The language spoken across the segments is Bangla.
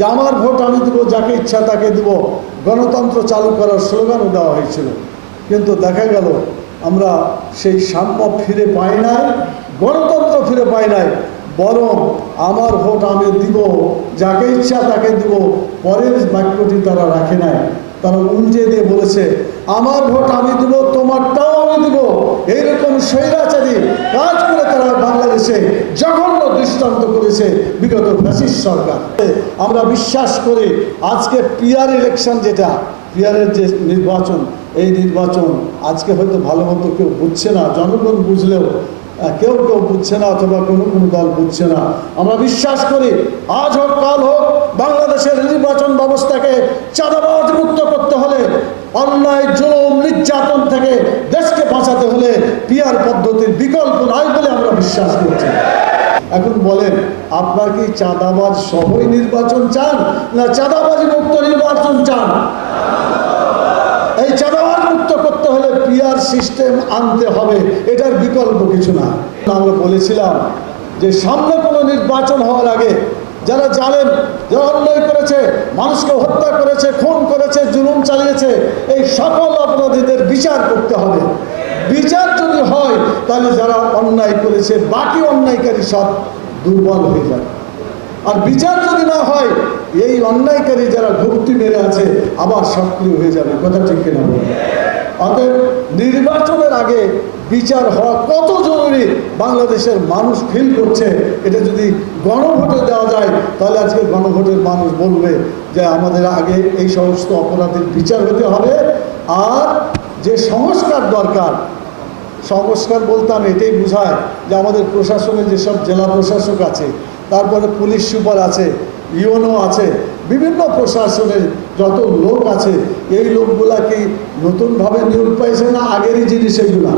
যে আমার ভোট আমি দেব, যাকে ইচ্ছা তাকে দেব। গণতন্ত্র চালু করার স্লোগানও দেওয়া হয়েছিল। কিন্তু দেখা গেল, আমরা সেই সাম্য ফিরে পাই নাই, গণতন্ত্র ফিরে পাই নাই, বরং আমার ভোট আমি দিব, যাকে ইচ্ছা তাকে দিব, পরের বাক্যটি তারা রাখে নাই। তারা উল্টে দিয়ে বলেছে, আমার ভোট আমি দিব, তোমারটাও আমি দিব। এইরকম স্বৈরাচারী কাজ করে তারা বাংলাদেশে জঘন্য দৃষ্টান্ত করেছে বিগত ফ্যাসিস্ট সরকার। আমরা বিশ্বাস করি আজকে পিয়ার ইলেকশন যেটা পিয়ারের যে নির্বাচন, এই নির্বাচন আজকে হয়তো ভালো মতো কেউ বুঝছে না, জনগণ বুঝলেও কেউ কেউ বুঝছে না অথবা কোনো কোনো দল বুঝছে না। আমরা বিশ্বাস করি আজ হোক, কাল হোক, বাংলাদেশের নির্বাচন ব্যবস্থাকে চাঁদাবাজ মুক্ত করতে হলে, অন্যায়, জুলুম, নির্যাতন থেকে দেশকে বাঁচাতে হলে পিয়ার পদ্ধতির বিকল্প নাই বলে আমরা বিশ্বাস করছি। এখন বলেন, আপনার কি চাঁদাবাজ সহই নির্বাচন চান, না চাঁদাবাজি মুক্ত নির্বাচন চান? এই চাঁদাবাজ মুক্ত করতে হলে পিয়ার সিস্টেম আনতে হবে, এটার বিকল্প কিছু না। আমরা বলেছিলাম যে সামনে কোনো নির্বাচন হওয়ার আগে যারা জানেন যারা অন্যায় করেছে, মানুষকে হত্যা করেছে, খুন করেছে, জুলুম চালিয়েছে, এই সকল অপরাধীদের বিচার করতে হবে। বিচার যদি হয়, তাহলে যারা অন্যায় করেছে, বাকি অন্যায়কারী সব দুর্বল হয়ে যাবে। আর বিচার যদি না হয়, এই অন্যায়কারী যারা ঘুরতি মেরে আছে, আবার সক্রিয় হয়ে যাবে। কথা ঠিক কিনা অতএব নির্বাচনের আগে বিচার হওয়া কত জরুরি? বাংলাদেশের মানুষ ফিল করছে, এটা যদি গণভোটে দেওয়া যায়, তাহলে আজকে গণভোটের মানুষ বলবে যে আমাদের আগে এই সমস্ত অপরাধের বিচার হতে হবে, আর যে সংস্কার দরকার সংস্কার বলতে আমি এটাই বোঝায় যে আমাদের প্রশাসনে যেসব জেলা প্রশাসক আছে, তারপরে পুলিশ সুপার আছে ইউনো আছে, বিভিন্ন প্রশাসনের যত লোক আছে, এই লোকগুলা কি নতুনভাবে নিয়োগ পাইছে না আগেরই জিনিস এইগুলা?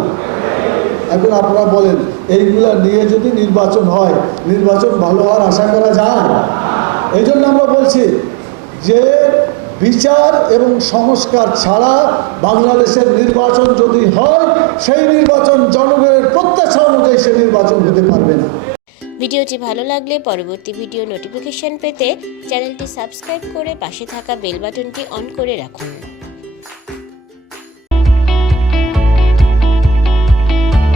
এখন আপনারা বলেন, এইগুলা নিয়ে যদি নির্বাচন হয়, নির্বাচন ভালো হওয়ার আশা করা যায়? এই জন্য আমরা বলছি, যে বিচার এবং সংস্কার ছাড়া বাংলাদেশের নির্বাচন যদি হয়, সেই নির্বাচন জনগণের প্রত্যাশা অনুযায়ী সে নির্বাচন হতে পারবে না। ভিডিওটি ভালো লাগলে পরবর্তী ভিডিও নোটিফিকেশন পেতে চ্যানেলটি সাবস্ক্রাইব করে পাশে থাকা বেল বাটনটি অন করে রাখুন।